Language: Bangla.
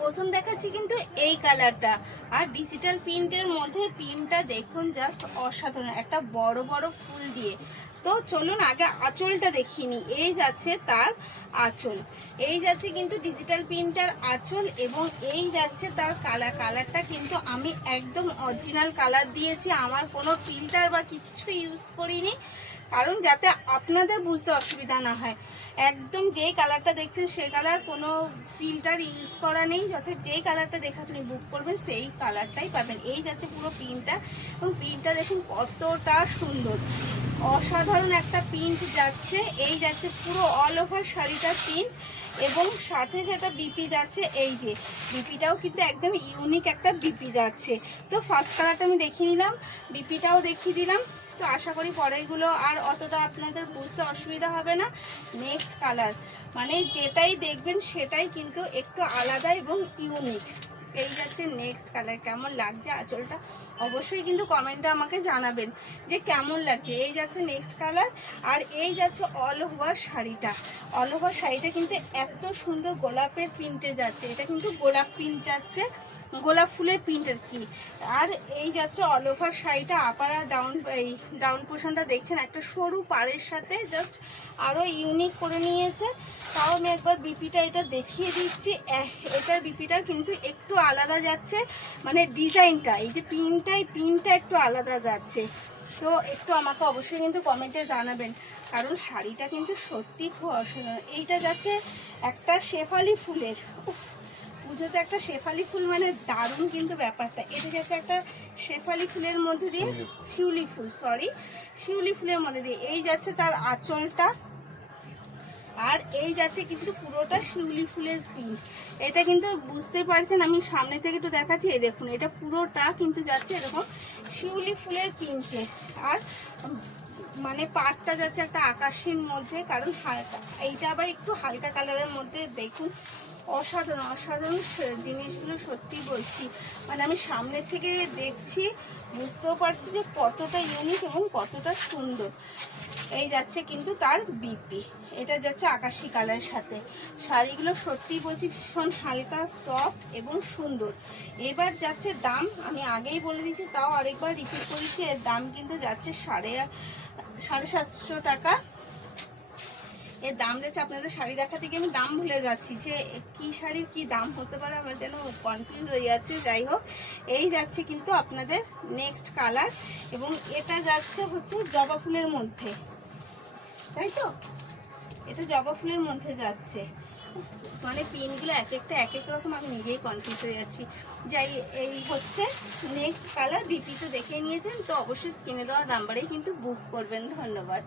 প্রথম দেখাচ্ছি কিন্তু এই কালারটা, আর ডিজিটাল প্রিন্টের মধ্যে প্রিন্টটা দেখুন জাস্ট অসাধারণ, একটা বড় বড় ফুল দিয়ে। তো চলুন আগে আঁচলটা দেখিয়ে নিই। এই যাচ্ছে তার আঁচল, এই যাচ্ছে কিন্তু ডিজিটাল প্রিন্টার আঁচল, এবং এই যাচ্ছে তার কালারটা কিন্তু আমি একদম অরিজিনাল কালার দিয়েছি, আমার কোনো ফিল্টার বা কিচ্ছু ইউজ করিনি, কারণ যাতে আপনাদের বুঝতে অসুবিধা না হয়। একদম যেই কালারটা দেখছেন সেই কালার, কোনো ফিল্টার ইউজ করা নেই, যাতে যেই কালারটা দেখে আপনি বুক করবেন সেই কালারটাই পাবেন। এই যাচ্ছে পুরো প্রিন্টটা, এবং প্রিন্টটা দেখুন কতটা সুন্দর, অসাধারণ একটা প্রিন্ট যাচ্ছে। এই যাচ্ছে পুরো অল ওভার শাড়িটা প্রিন্ট, এবং সাথে যেটা বিপি যাচ্ছে, এই যে বিপিটাও কিন্তু একদম ইউনিক একটা বিপি যাচ্ছে। তো ফার্স্ট কালারটা আমি দেখিয়ে নিলাম, বিপিটাও দেখিয়ে দিলাম। তো আশা করি পরেরগুলো আর অতটা আপনাদের বুঝতে অসুবিধা হবে না। নেক্সট কালার, মানে যেটাই দেখবেন সেটাই কিন্তু একটু আলাদা এবং ইউনিক। এই যাচ্ছে নেক্সট কালার। কেমন লাগছে আঁচলটা অবশ্যই কিন্তু কমেন্টে আমাকে জানাবেন যে কেমন লাগছে। এই যাচ্ছে নেক্সট কালার, আর এই যাচ্ছে অল ওভার শাড়িটা। অল ওভার শাড়িটা কিন্তু এত সুন্দর গোলাপের প্রিন্টে যাচ্ছে, এটা কিন্তু গোলাপ প্রিন্ট যাচ্ছে, গোলাপ ফুলের প্রিন্ট আর কি। আর এই যাচ্ছে অল ওভার শাড়িটা, আপার আর ডাউন পোর্শনটা দেখছেন একটা সরু পাড়ের সাথে জাস্ট আরও ইউনিক করে নিয়েছে। তাও আমি একবার বিপিটা এটা দেখিয়ে দিচ্ছি। এটার বিপিটা কিন্তু একটু আলাদা যাচ্ছে, মানে ডিজাইনটা, এই যে প্রিন্টটা একটু আলাদা যাচ্ছে। তো একটু আমাকে অবশ্যই কিন্তু কমেন্টে জানাবেন, কারণ শাড়িটা কিন্তু সত্যি খুব অসাধারণ। এইটা যাচ্ছে একটা শেফালি ফুলের, পুজোতে একটা শেফালি ফুল মানে দারুণ কিন্তু ব্যাপারটা। এটা যাচ্ছে একটা শেফালি ফুলের মধ্যে দিয়ে, শিউলি ফুলের মধ্যে দিয়ে। এই যাচ্ছে তার আঁচলটা, আর এই যাচ্ছে কিন্তু পুরোটা শিউলি ফুলের প্রিন্ট। এটা কিন্তু বুঝতে পারছেন, আমি সামনে থেকে একটু দেখাচ্ছি। এই দেখুন, এটা পুরোটা কিন্তু যাচ্ছে এরকম শিউলি ফুলের প্রিন্টে, আর মানে পাটটা যাচ্ছে একটা আকাশীর মধ্যে, কারণ হালকা, এইটা আবার একটু হালকা কালারের মধ্যে। দেখুন অসাধারণ অসাধারণ জিনিসগুলো, সত্যি বলছি, মানে আমি সামনে থেকে দেখছি, বুঝতেও পারছি যে কতটা ইউনিক এবং কতটা সুন্দর। এই যাচ্ছে কিন্তু তার বিপি, এটা যাচ্ছে আকাশি কালারের সাথে। শাড়িগুলো সত্যি বলছি ভীষণ হালকা, সফট এবং সুন্দর। এবার যাচ্ছে দাম, আমি আগেই বলে দিয়েছি, তাও আরেকবার রিপিট করেছি, এর দাম কিন্তু যাচ্ছে 750 টাকা। এর দাম যাচ্ছে, আপনাদের শাড়ি দেখাতে গিয়ে আমি দাম ভুলে যাচ্ছি যে কি শাড়ির কি দাম হতে পারে, আমার যেন কনফিউজ হয়ে যাচ্ছে। যাই হোক, এই যাচ্ছে কিন্তু আপনাদের নেক্সট কালার, এবং এটা যাচ্ছে হচ্ছে জবা ফুলের মধ্যে, তাই তো, এটা জবা ফুলের মধ্যে যাচ্ছে। মানে পিনগুলো এক একটা এক এক রকম, আমি নিজেই কনফিউজ হয়ে যাচ্ছি। যাই, এই হচ্ছে নেক্সট কালার। বিপি তো দেখে নিয়েছেন, তো অবশ্যই স্ক্রিনে দেওয়ার নাম্বারেই কিন্তু বুক করবেন। ধন্যবাদ।